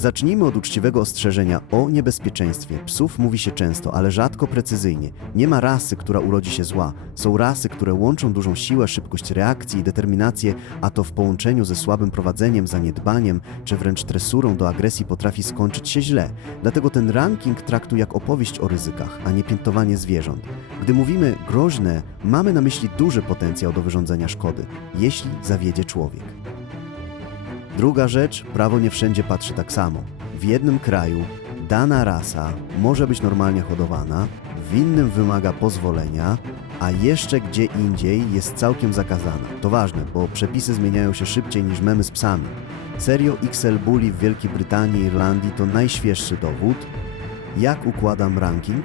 Zacznijmy od uczciwego ostrzeżenia o niebezpieczeństwie. Psów mówi się często, ale rzadko precyzyjnie. Nie ma rasy, która urodzi się zła. Są rasy, które łączą dużą siłę, szybkość reakcji i determinację, a to w połączeniu ze słabym prowadzeniem, zaniedbaniem czy wręcz tresurą do agresji potrafi skończyć się źle. Dlatego ten ranking traktuj jak opowieść o ryzykach, a nie piętnowanie zwierząt. Gdy mówimy groźne, mamy na myśli duży potencjał do wyrządzenia szkody, jeśli zawiedzie człowiek. Druga rzecz, prawo nie wszędzie patrzy tak samo. W jednym kraju dana rasa może być normalnie hodowana, w innym wymaga pozwolenia, a jeszcze gdzie indziej jest całkiem zakazana. To ważne, bo przepisy zmieniają się szybciej niż memy z psami. Serio XL Bully w Wielkiej Brytanii i Irlandii to najświeższy dowód. Jak układam ranking?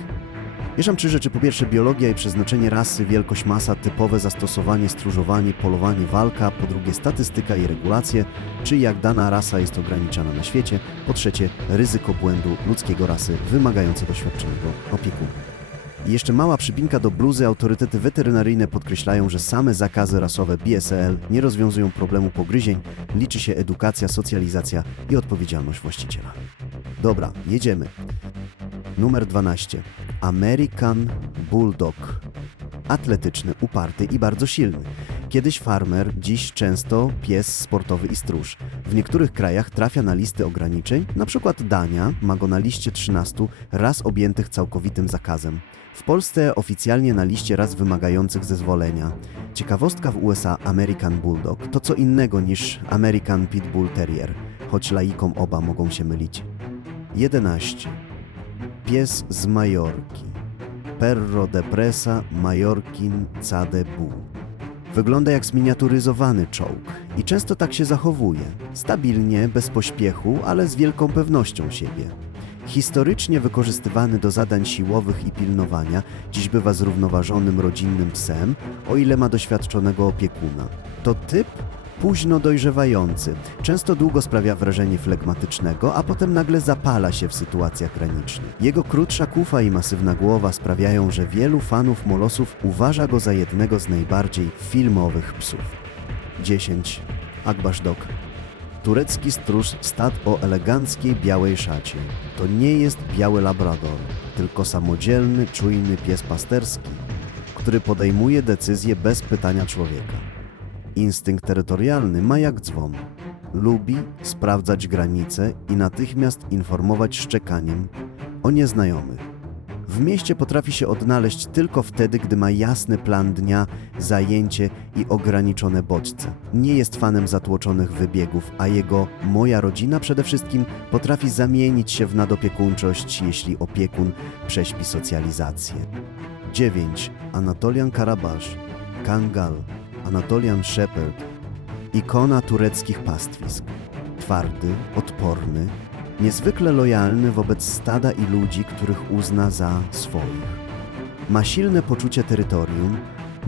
Mieszam trzy rzeczy. Po pierwsze biologia i przeznaczenie rasy, wielkość masa, typowe zastosowanie, stróżowanie, polowanie, walka. Po drugie statystyka i regulacje, czy jak dana rasa jest ograniczana na świecie. Po trzecie ryzyko błędu ludzkiego rasy wymagające doświadczonego opiekuna. I jeszcze mała przypinka do bluzy. Autorytety weterynaryjne podkreślają, że same zakazy rasowe BSL nie rozwiązują problemu pogryzień. Liczy się edukacja, socjalizacja i odpowiedzialność właściciela. Dobra, jedziemy. Numer 12. American Bulldog. Atletyczny, uparty i bardzo silny. Kiedyś farmer, dziś często pies sportowy i stróż. W niektórych krajach trafia na listy ograniczeń, przykład Dania ma go na liście 13 ras objętych całkowitym zakazem. W Polsce oficjalnie na liście ras wymagających zezwolenia. Ciekawostka w USA American Bulldog to co innego niż American Pit Bull Terrier, choć laikom oba mogą się mylić. 11. Pies z Majorki. Perro de Presa Majorkin Cade Bu. Wygląda jak zminiaturyzowany czołg i często tak się zachowuje. Stabilnie, bez pośpiechu, ale z wielką pewnością siebie. Historycznie wykorzystywany do zadań siłowych i pilnowania, dziś bywa zrównoważonym rodzinnym psem, o ile ma doświadczonego opiekuna. To typ późno dojrzewający. Często długo sprawia wrażenie flegmatycznego, a potem nagle zapala się w sytuacjach granicznych. Jego krótsza kufa i masywna głowa sprawiają, że wielu fanów molosów uważa go za jednego z najbardziej filmowych psów. 10. Akbash Dog. Turecki stróż stad o eleganckiej białej szacie. To nie jest biały labrador, tylko samodzielny, czujny pies pasterski, który podejmuje decyzje bez pytania człowieka. Instynkt terytorialny ma jak dzwon. Lubi sprawdzać granice i natychmiast informować szczekaniem o nieznajomych. W mieście potrafi się odnaleźć tylko wtedy, gdy ma jasny plan dnia, zajęcie i ograniczone bodźce. Nie jest fanem zatłoczonych wybiegów, a jego moja rodzina przede wszystkim potrafi zamienić się w nadopiekuńczość, jeśli opiekun prześpi socjalizację. 9. Anatolian Karabasz, Kangal, Anatolian Shepherd, ikona tureckich pastwisk. Twardy, odporny, niezwykle lojalny wobec stada i ludzi, których uzna za swoich. Ma silne poczucie terytorium,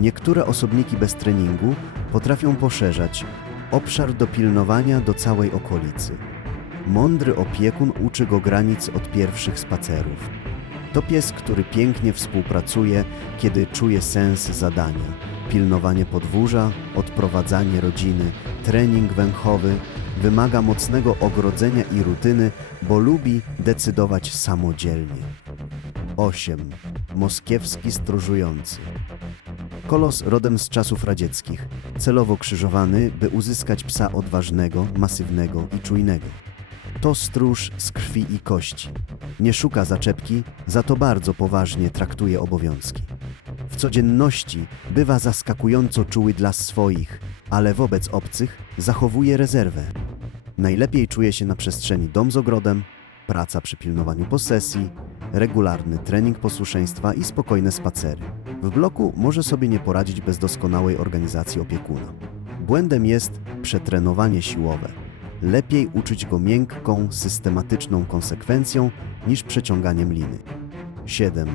niektóre osobniki bez treningu potrafią poszerzać obszar dopilnowania do całej okolicy. Mądry opiekun uczy go granic od pierwszych spacerów. To pies, który pięknie współpracuje, kiedy czuje sens zadania. Pilnowanie podwórza, odprowadzanie rodziny, trening węchowy wymaga mocnego ogrodzenia i rutyny, bo lubi decydować samodzielnie. 8. Moskiewski stróżujący. Kolos rodem z czasów radzieckich, celowo krzyżowany, by uzyskać psa odważnego, masywnego i czujnego. To stróż z krwi i kości. Nie szuka zaczepki, za to bardzo poważnie traktuje obowiązki. Codzienności bywa zaskakująco czuły dla swoich, ale wobec obcych zachowuje rezerwę. Najlepiej czuje się na przestrzeni dom z ogrodem, praca przy pilnowaniu posesji, regularny trening posłuszeństwa i spokojne spacery. W bloku może sobie nie poradzić bez doskonałej organizacji opiekuna. Błędem jest przetrenowanie siłowe. Lepiej uczyć go miękką, systematyczną konsekwencją niż przeciąganiem liny. 7.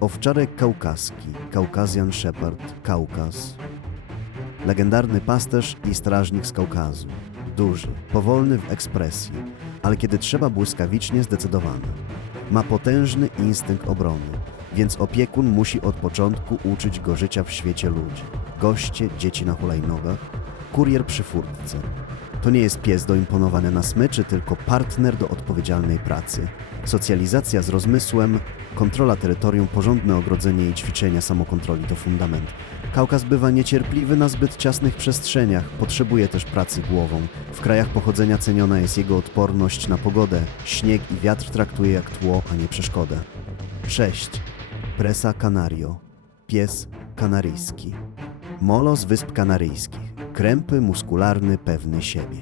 Owczarek kaukaski, Caucasian Shepherd, Kaukaz. Legendarny pasterz i strażnik z Kaukazu. Duży, powolny w ekspresji, ale kiedy trzeba błyskawicznie zdecydowany. Ma potężny instynkt obrony, więc opiekun musi od początku uczyć go życia w świecie ludzi. Goście, dzieci na hulajnogach, kurier przy furtce. To nie jest pies do imponowania na smyczy, tylko partner do odpowiedzialnej pracy. Socjalizacja z rozmysłem, kontrola terytorium, porządne ogrodzenie i ćwiczenia samokontroli to fundament. Kaukaz bywa niecierpliwy na zbyt ciasnych przestrzeniach, potrzebuje też pracy głową. W krajach pochodzenia ceniona jest jego odporność na pogodę. Śnieg i wiatr traktuje jak tło, a nie przeszkodę. 6. Presa Canario. Pies kanaryjski. Molo z Wysp Kanaryjskich. Krępy, muskularny, pewny siebie.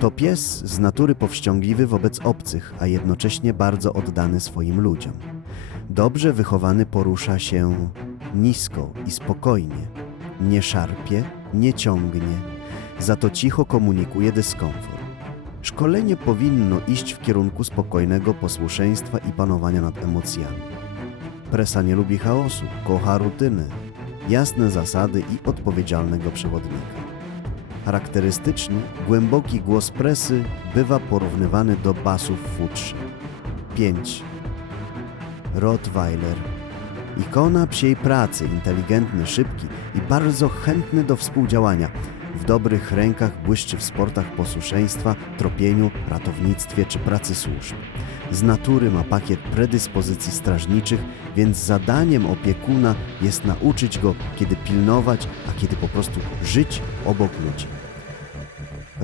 To pies z natury powściągliwy wobec obcych, a jednocześnie bardzo oddany swoim ludziom. Dobrze wychowany porusza się nisko i spokojnie. Nie szarpie, nie ciągnie, za to cicho komunikuje dyskomfort. Szkolenie powinno iść w kierunku spokojnego posłuszeństwa i panowania nad emocjami. Presa nie lubi chaosu, kocha rutyny, jasne zasady i odpowiedzialnego przewodnika. Charakterystyczny, głęboki głos presy bywa porównywany do basów futrze. 5. Rottweiler. Ikona psiej pracy, inteligentny, szybki i bardzo chętny do współdziałania. W dobrych rękach błyszczy w sportach posłuszeństwa, tropieniu, ratownictwie czy pracy służb. Z natury ma pakiet predyspozycji strażniczych, więc zadaniem opiekuna jest nauczyć go, kiedy pilnować, a kiedy po prostu żyć obok ludzi.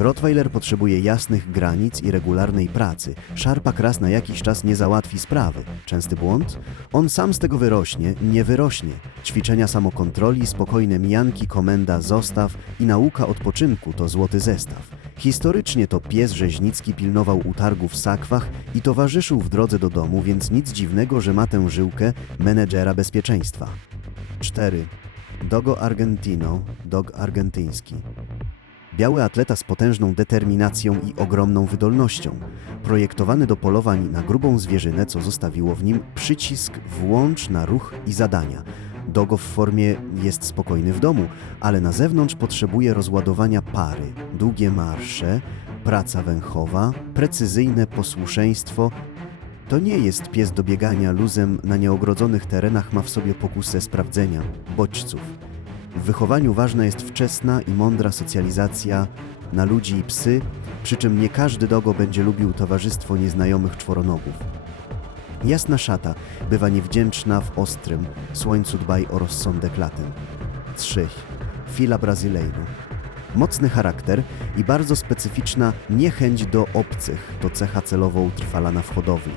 Rottweiler potrzebuje jasnych granic i regularnej pracy. Szarpak raz na jakiś czas nie załatwi sprawy. Częsty błąd? On sam z tego wyrośnie, nie wyrośnie. Ćwiczenia samokontroli, spokojne mijanki, komenda zostaw i nauka odpoczynku to złoty zestaw. Historycznie to pies rzeźnicki pilnował utargu w sakwach i towarzyszył w drodze do domu, więc nic dziwnego, że ma tę żyłkę menedżera bezpieczeństwa. 4. Dogo Argentino, dog argentyński. Biały atleta z potężną determinacją i ogromną wydolnością, projektowany do polowań na grubą zwierzynę, co zostawiło w nim przycisk włącz na ruch i zadania. Dogo w formie jest spokojny w domu, ale na zewnątrz potrzebuje rozładowania pary, długie marsze, praca węchowa, precyzyjne posłuszeństwo. To nie jest pies do biegania luzem na nieogrodzonych terenach, ma w sobie pokusę sprawdzenia, bodźców. W wychowaniu ważna jest wczesna i mądra socjalizacja na ludzi i psy, przy czym nie każdy dogo będzie lubił towarzystwo nieznajomych czworonogów. Jasna szata bywa niewdzięczna w ostrym, słońcu dbaj o rozsądek latem. 3. Fila Brazyleiro. Mocny charakter i bardzo specyficzna niechęć do obcych to cecha celowo utrwalana w hodowli.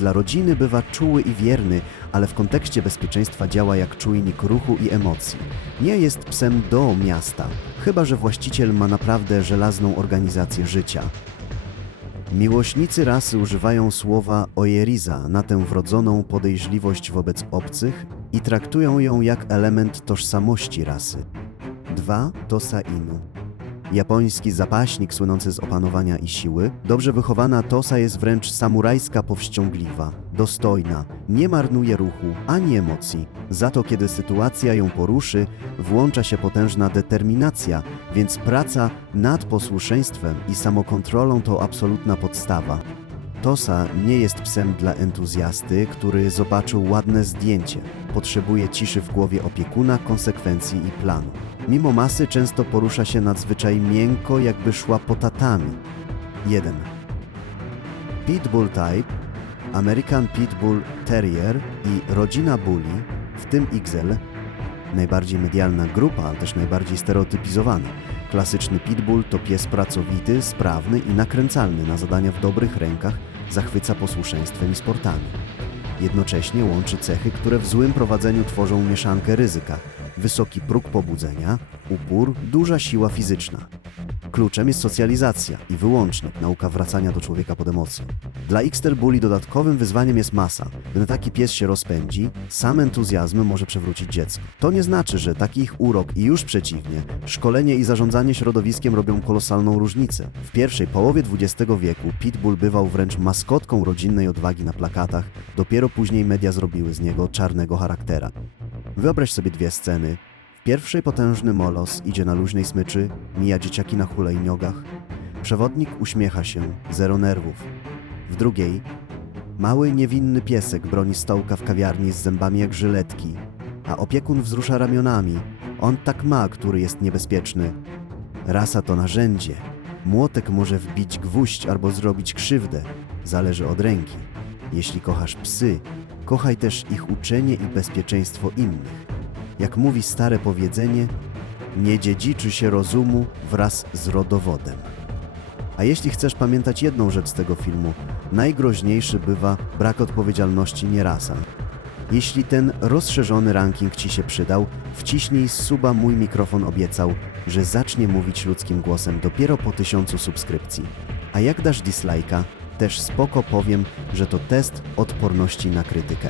Dla rodziny bywa czuły i wierny, ale w kontekście bezpieczeństwa działa jak czujnik ruchu i emocji. Nie jest psem do miasta, chyba że właściciel ma naprawdę żelazną organizację życia. Miłośnicy rasy używają słowa ojeriza na tę wrodzoną podejrzliwość wobec obcych i traktują ją jak element tożsamości rasy. 2. Tosa Inu. Japoński zapaśnik słynący z opanowania i siły, dobrze wychowana Tosa jest wręcz samurajska powściągliwa, dostojna, nie marnuje ruchu ani emocji. Za to, kiedy sytuacja ją poruszy, włącza się potężna determinacja, więc praca nad posłuszeństwem i samokontrolą to absolutna podstawa. Tosa nie jest psem dla entuzjasty, który zobaczył ładne zdjęcie. Potrzebuje ciszy w głowie opiekuna, konsekwencji i planu. Mimo masy często porusza się nadzwyczaj miękko, jakby szła po tatami. 1. Pitbull Type, American Pitbull Terrier i rodzina Bully, w tym XL, najbardziej medialna grupa, też najbardziej stereotypizowana. Klasyczny pitbull to pies pracowity, sprawny i nakręcalny na zadania w dobrych rękach, zachwyca posłuszeństwem i sportami. Jednocześnie łączy cechy, które w złym prowadzeniu tworzą mieszankę ryzyka. Wysoki próg pobudzenia, upór, duża siła fizyczna. Kluczem jest socjalizacja i wyłącznik nauka wracania do człowieka pod emocją. Dla Xter Bully dodatkowym wyzwaniem jest masa. Gdy taki pies się rozpędzi, sam entuzjazm może przewrócić dziecko. To nie znaczy, że taki ich urok i już przeciwnie, szkolenie i zarządzanie środowiskiem robią kolosalną różnicę. W pierwszej połowie XX wieku Pitbull bywał wręcz maskotką rodzinnej odwagi na plakatach, dopiero później media zrobiły z niego czarnego charaktera. Wyobraź sobie dwie sceny. W pierwszej potężny molos idzie na luźnej smyczy, mija dzieciaki na hulajniogach. Przewodnik uśmiecha się, zero nerwów. W drugiej mały, niewinny piesek broni stołka w kawiarni z zębami jak żyletki, a opiekun wzrusza ramionami. On tak ma, który jest niebezpieczny. Rasa to narzędzie, Młotek może wbić gwóźdź albo zrobić krzywdę. Zależy od ręki. Jeśli kochasz psy, kochaj też ich uczenie i bezpieczeństwo innych. Jak mówi stare powiedzenie, nie dziedziczy się rozumu wraz z rodowodem. A jeśli chcesz pamiętać jedną rzecz z tego filmu, najgroźniejszy bywa brak odpowiedzialności nierasa. Jeśli ten rozszerzony ranking Ci się przydał, wciśnij suba mój mikrofon obiecał, że zacznie mówić ludzkim głosem dopiero po tysiącu subskrypcji. A jak dasz dislajka, też spoko powiem, że to test odporności na krytykę.